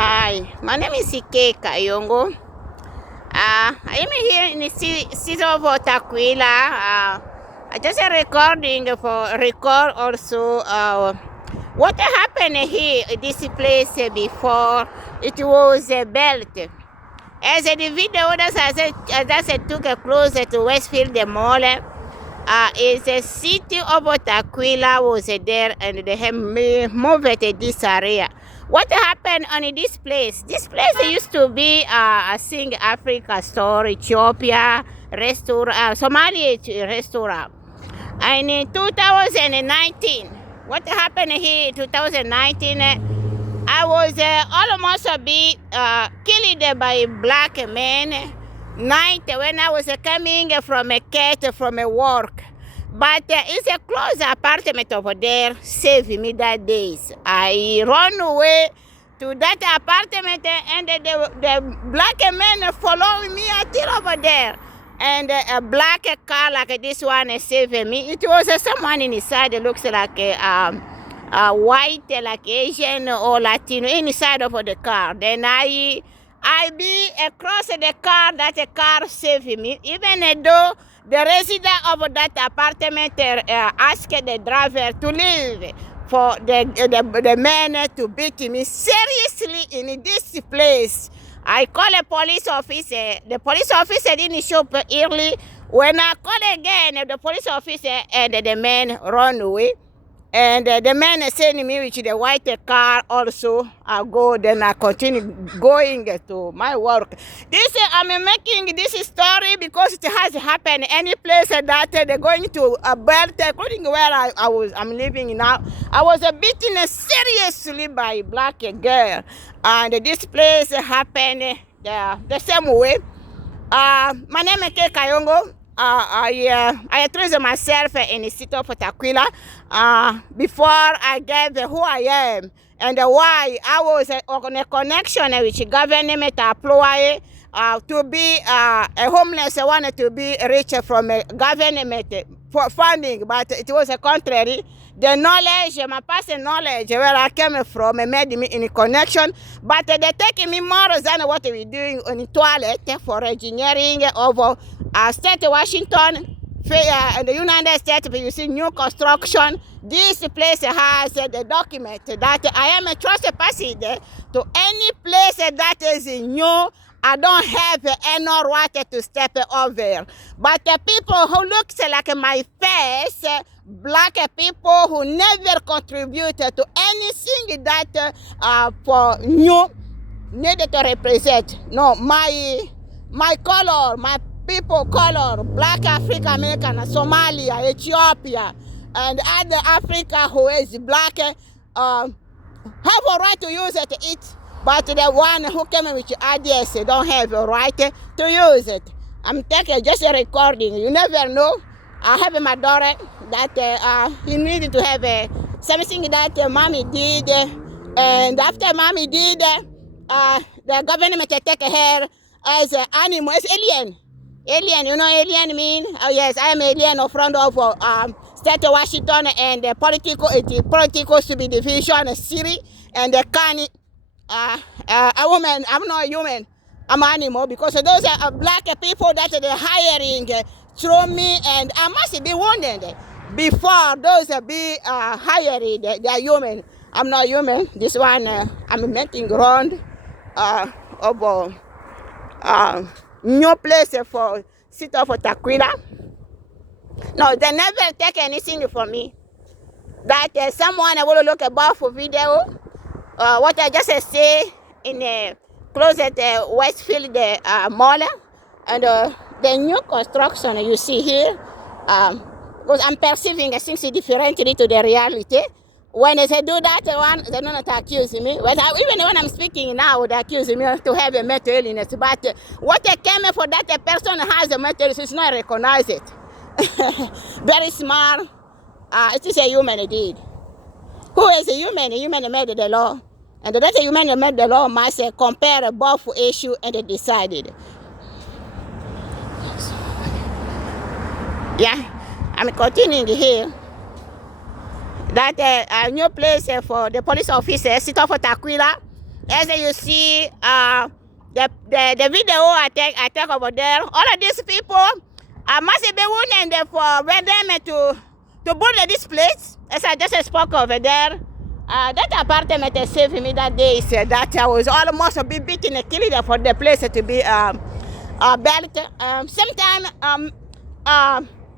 Hi, my name is Ike Kayongo. I am here in the city of Tukwila. I just a recording for record also what happened here in this place before it was a belt. As the video that took a closer to Westfield the mall, is the city of Tukwila was there and they have moved to this area. What happened on this place? This place used to be a Sing Africa store, Ethiopia restaurant, Somalia restaurant. And in 2019, what happened here in 2019? I was almost be killed by black men night when I was coming from a cat from a work. But it's a close apartment over there, saved me that days. I run away to that apartment and the black men follow me until over there. And a black car like this one saved me. It was someone inside that looks like a white, like Asian or Latino inside of the car. Then I be across the car, that the car saved me, even though the resident of that apartment asked the driver to leave for the man to beat me seriously in this place. I call a police officer. The police officer didn't show up early. When I call again, the police officer and the man run away. And the man sent me with the white car also. I go, then I continue going to my work. This I'm making this story because it has happened any place that they're going to a belt, including where I'm living now. I was beaten seriously by a black girl, and this place happened the same way. My name is Ike Kayongo. I introduced myself in the city of Tukwila before I gave who I am and why I was on a connection with government employee to be a homeless. I wanted to be rich from a government funding, but it was a contrary. The knowledge, my past knowledge, where I came from, made me in a connection, but they're taking me more than what we're doing on the toilet for engineering over state of Washington and the United States. You see new construction. This place has the document that I am a trusted person to any place that is new. I don't have any right to step over. But the people who look like my face, black people who never contributed to anything that for new needed to represent. No, my color, my people color, black African American, Somalia, Ethiopia, and other Africa who is black have a right to use it to eat. But the one who came with ideas don't have a right to use it. I'm taking just a recording. You never know. I have my daughter that he needed to have something that mommy did. And after mommy did, the government take her as an animal, as alien. Alien, you know alien mean? Oh yes, I am alien in front of state of Washington and the political subdivision city and the county. A woman, I'm not a human, I'm an animal, because those are black people that they're hiring through me, and I must be wounded before those be hiring, they're human. I'm not human. This one, I'm making round of new place for city of Tukwila. No, they never take anything from me. That someone will look about for video. What I just say in the closet Westfield mall and the new construction you see here, because I'm perceiving things differently to the reality. When they do that one, they don't accuse me. But even when I'm speaking now, they accuse me to have a mental illness. But what they came for that person has a mental illness, it's not recognize it. Very smart. It is a human indeed. Who is a human? A human made the law. And that human made the law must compare both issue and they decided. Yeah, I'm continuing here. That a new place for the police officer, city of Tukwila, As you see, the video I take over there, all of these people must be willing for them to build this place. As I just spoke over there, that apartment they saved me that day said that I was almost be beaten and killing for the place to be built. Sometimes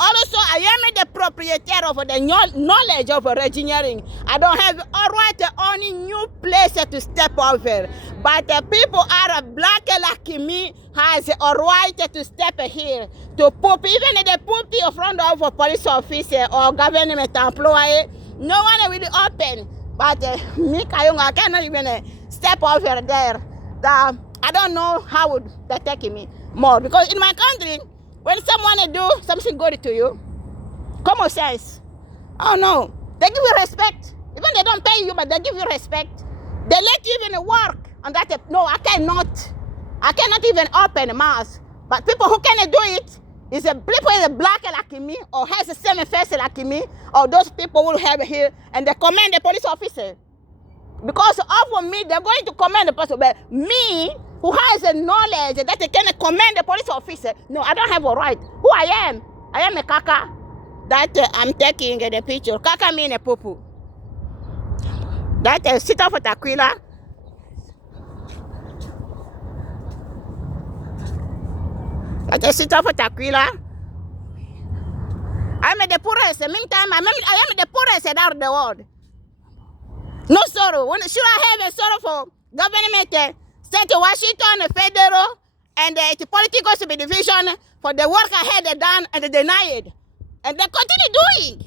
also, I am the proprietor of the knowledge of engineering. I don't have a right to any new place to step over. But the people are black like me has a right to step here. To put even the put in front of a police officer or government employee, no one will open. But me, I cannot even step over there. I don't know how would that take me more. Because in my country, when someone do something good to you, common sense. Oh no, they give you respect. Even they don't pay you, but they give you respect. They let you even work on that. No, I cannot even open a mouth. But people who can do it is a people is a black like me or has the same face like me, or those people will have here and they command the police officer. Because of me, they're going to command the police officer. But me, who has the knowledge that they can command the police officer, no, I don't have a right. Who I am a kaka. That I'm taking the picture. Kaka mean a pupu. That sit off for Tukwila. That sit off for Tukwila. I'm the poorest. Meantime, I am the poorest out of the world. No sorrow. Should I have a sorrow for government, state of Washington, federal, and the political subdivision for the work I had done and denied? And they continue doing.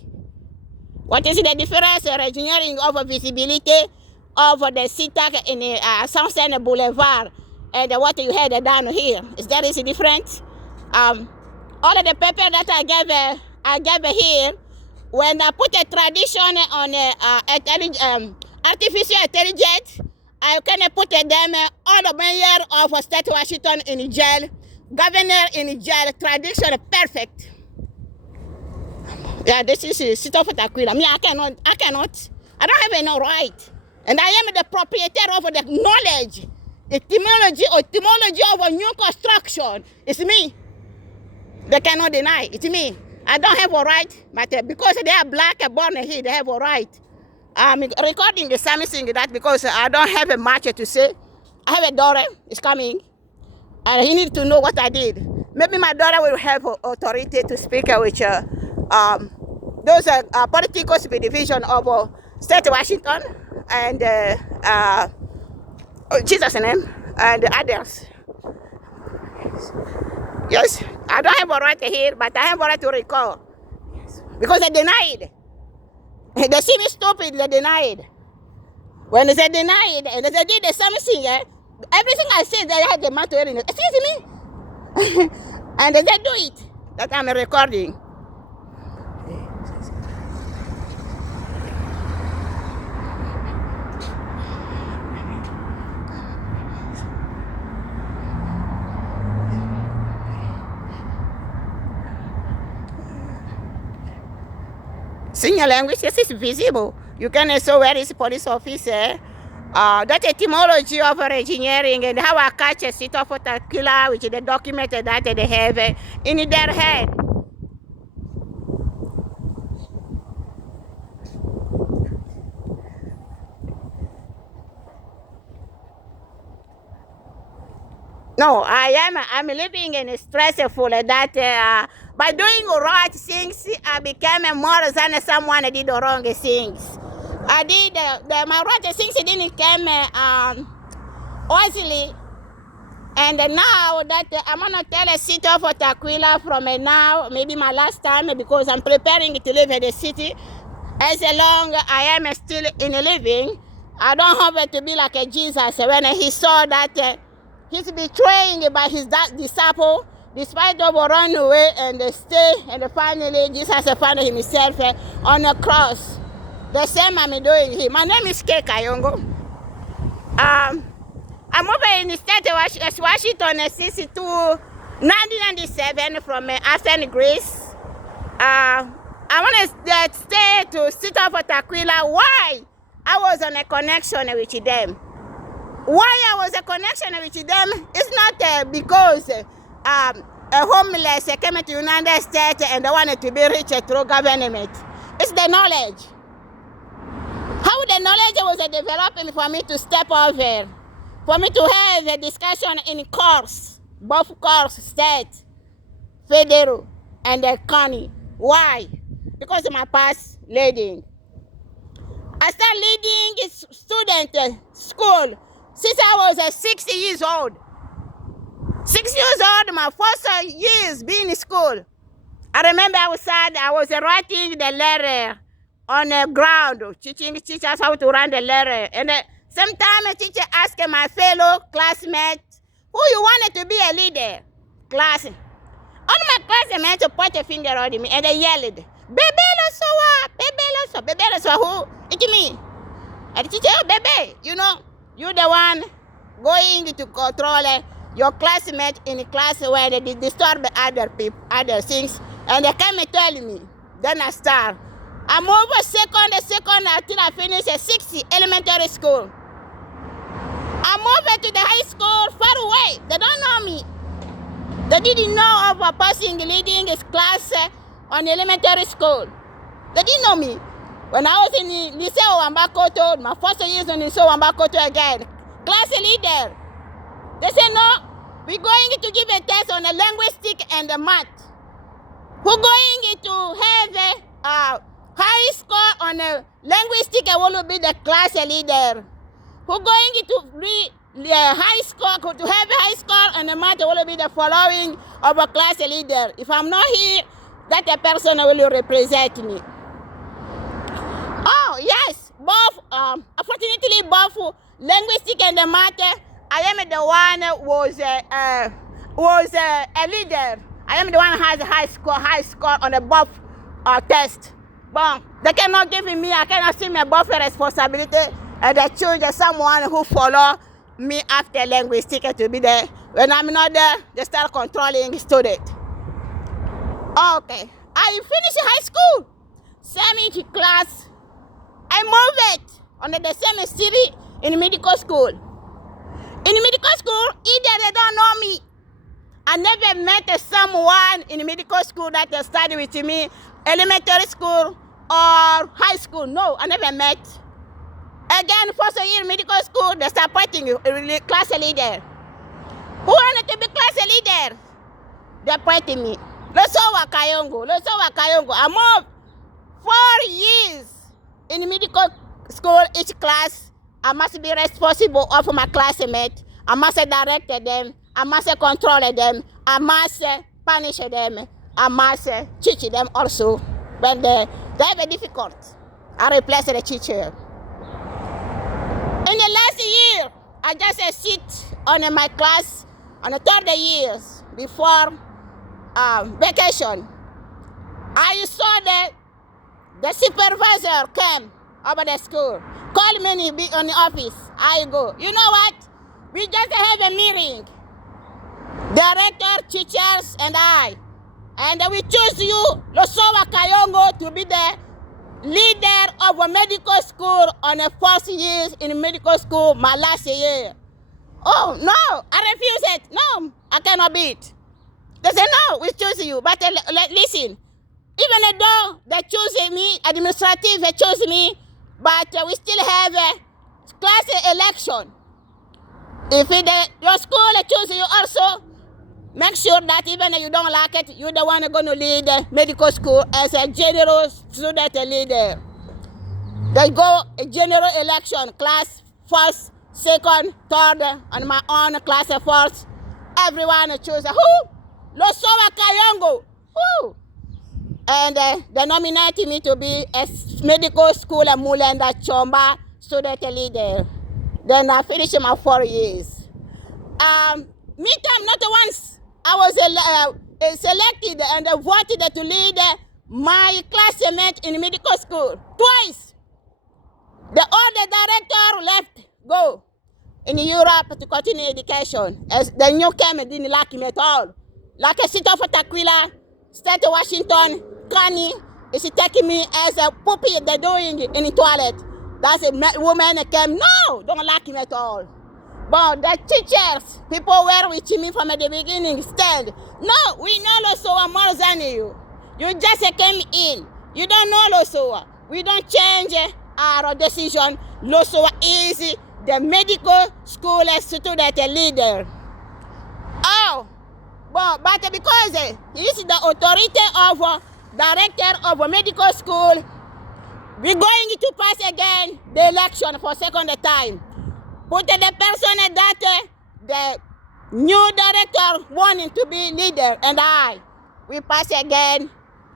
What is the difference in engineering of visibility of the CITAC in Sunset Boulevard and what you had done here? Is that is different? All of the paper that I gave here, when I put a tradition on artificial intelligence, I can put them all the mayor of state Washington in jail, governor in jail, tradition perfect. Yeah, this is sit off at Tukwila. Me, I cannot. I don't have no right. And I am the proprietor of the knowledge, the etymology of a new construction. It's me. They cannot deny. It's me. I don't have a right, but because they are black and born here, they have a right. I'm recording the same thing that because I don't have much to say. I have a daughter, is coming, and he needs to know what I did. Maybe my daughter will have authority to speak with those political subdivision of state Washington and Jesus' name and others. Yes, I don't have a right to hear, but I have a right to recall. Because they denied. They see me stupid, they denied. When they denied, and they did the same thing, everything I said, they had the matter in it. Excuse me? And they do it. That I'm recording. Senior language, this is visible. You can see where is police officer. That etymology of engineering and how I catch a sit of Tukwila, which is the document that they have in their head. No, I'm living in a stressful that by doing right things, I became more than someone that did the wrong things. I did my right things didn't come easily, and now that I'm gonna tell a city of Tukwila from now, maybe my last time because I'm preparing to live in the city. As long I am still in living, I don't have to be like a Jesus when he saw that. He's betraying by his disciple, despite of run away and stay, and finally Jesus found himself on the cross. The same I'm doing here. My name is K. Kayongo. I'm over in the state of Washington since 1997 from Athens, Greece. I want to stay to sit off at Tukwila. Why? I was on a connection with them. why I was a connection with them is not because a homeless came to the United States and they wanted to be rich through government. It's the knowledge. How the knowledge was developing for me to step over, for me to have a discussion in course, both course, state, federal, and the county. Why? Because of my past leading. I started leading student school since I was 6 years old. 6 years old, my first years being in school. I remember outside, I was writing the letter on the ground, teaching teachers how to run the letter. And sometimes a teacher asked my fellow classmates, who you wanted to be a leader? Class. All my classmates put a finger on me and they yelled, Bebe Losowa, who? It's me. And the teacher, oh, Bebe, you know, you're the one going to control your classmates in the class where they disturb other people, other things. And they came and tell me. Then I start. I'm over second until I finish a 6th elementary school. I'm over to the high school far away. They don't know me. They didn't know of a person leading his class on elementary school. They didn't know me. When I was in Liceo Wambakoto, my first years in Liceo Wambakoto again, class leader, they said, no, we're going to give a test on the linguistic and the math. We're going to have a high score on the linguistic and will be the class leader. We're going to read the high score, to have a high score on the math will be the following of a class leader. If I'm not here, that a person will represent me. Oh, yes, both, unfortunately, both linguistic and the math, I am the one was a leader. I am the one who has a high score on the both test. But they cannot give me, I cannot see my both responsibility and they choose someone who follow me after linguistic to be there. When I'm not there, they start controlling student. Okay, I finished high school, same class. I moved on the same city in medical school. In medical school, either they don't know me. I never met someone in medical school that studied with me, elementary school or high school. No, I never met. Again, first year medical school, they start putting you class leader. Who wanted to be class leader? They're putting me. Losowa Kayongo. I moved 4 years in medical school, each class. I must be responsible of my classmates. I must direct them. I must control them. I must punish them. I must teach them also. When they have a difficult, I replace the teacher. In the last year, I just sit on my class on the 3rd years before vacation. I saw the supervisor came over the school, called me on the office. I go, you know what? We just have a meeting. Director, teachers, and I. And we choose you, Losowa Kayongo, to be the leader of a medical school on the 1st years in medical school, my last year. Oh, no, I refuse it. No, I cannot be it. They say, no, we choose you. But listen, even though they choose me, administrative, they choose me, but we still have a class election. If your school chooses you also, make sure that even if you don't like it, you're the one going to lead the medical school as a general student leader. They go a general election, class 1st, 2nd, 3rd, on my own class 4th. Everyone chooses who? Losowa Kayongo. Who? And they nominated me to be a medical school Mulenda Chomba student leader. Then I finished my 4 years. Meantime, not once I was selected and voted to lead my classmate in medical school. Twice. The old director left, go in Europe to continue education. As the newcomer didn't like me at all. Like a city of Tukwila, state of Washington, Connie is taking me as a puppy they're doing in the toilet. That's a woman that came, no, don't like him at all. But the teachers, people were with me from the beginning, said, no, we know Losowa more than you. You just came in. You don't know Losowa. We don't change our decision. Losowa is the medical school student leader. Oh, but because he is the authority of director of a medical school, we're going to pass again the election for second time. Put the person that the new director wanting to be leader, and we pass again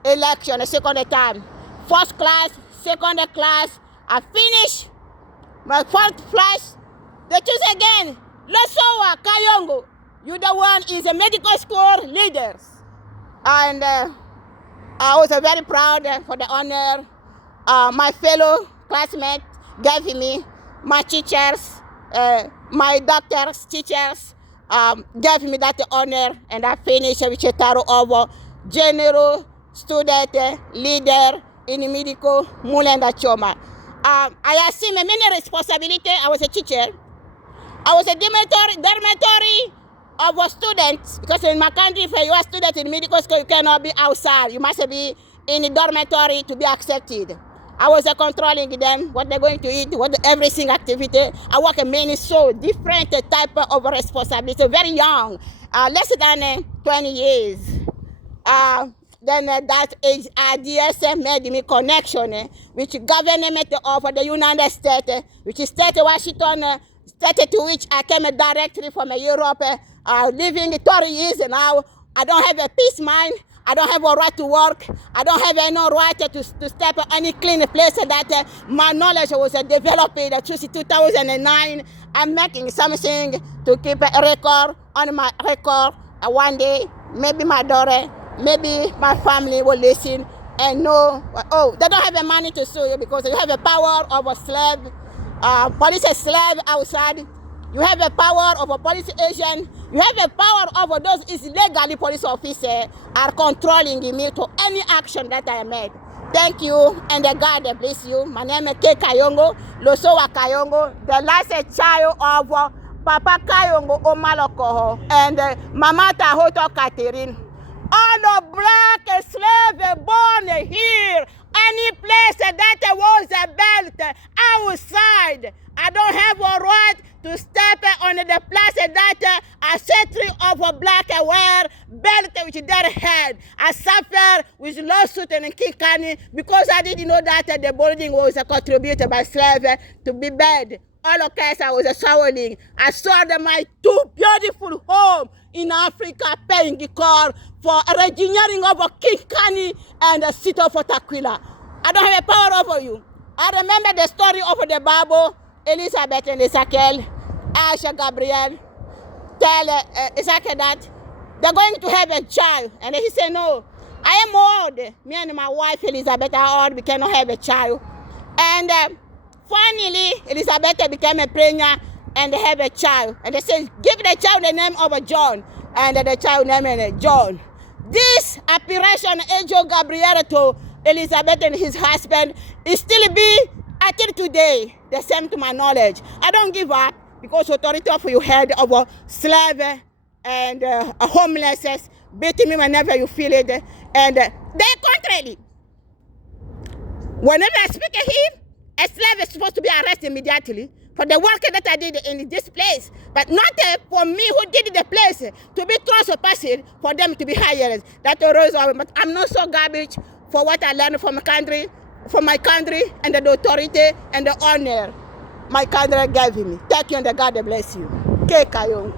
election a second time. First class, second class, I finish my fourth class. They choose again. Losowa Kayongo, you the one is a medical school leaders. And I was very proud for the honor my fellow classmates gave me, my teachers, my doctors, teachers gave me that honor, and I finished with a title of general student leader in medical Mulenda Choma. I assume many responsibility. I was a teacher. I was a dormitory of a student, because in my country, if you are a student in medical school, you cannot be outside. You must be in the dormitory to be accepted. I was controlling them, what they're going to eat, every single activity. I work in many so different type of responsibility, very young, less than 20 years. Then that age, DSM made me connection with government of the United States, which is state Washington, state to which I came directly from Europe, living 30 years now. I don't have a peace mind. I don't have a right to work. I don't have any right to step in any clean place that my knowledge was developing since 2009. I'm making something to keep a record on my record. One day, maybe my daughter, maybe my family will listen and know, oh, they don't have the money to sue you because you have the power of a slave, police slave outside. You have the power of a police agent. You have the power over those illegally police officers are controlling me to any action that I made. Thank you, and God bless you. My name is K. Kayongo, Losowa Kayongo, the last child of Papa Kayongo Omalokoho and Mama Tahoto Catherine. All the black slaves born here, any place that was a belt outside, I don't have a right to step on the place that a century of a black wear belt which their head. I suffered with lawsuit in Kinkani because I didn't know that the building was contributed by slaves to be bad. All of case I was showering. I sold my two beautiful homes in Africa, paying the call for engineering of Kinkani and the city of Tukwila. I don't have a power over you. I remember the story of the Bible. Elizabeth and Ezekiel, Asha Gabriel, tell Ezekiel that they're going to have a child. And he said, no, I am old. Me and my wife, Elizabeth, are old. We cannot have a child. And finally, Elizabeth became a pregnant and they have a child. And they said, give the child the name of John. And the child named John. This apparition, Angel Gabriel to Elizabeth and his husband, is still be until today, the same to my knowledge. I don't give up because authority of you head of a slave and a homelessness beating me whenever you feel it. And they contrary. Whenever I speak to him, a slave is supposed to be arrested immediately for the work that I did in this place. But not for me who did the place to be trespassed for them to be hired. That arose, but I'm not so garbage for what I learned from my country and the authority and the honor my country gave me. Thank you, and God bless you. K. Kayongo.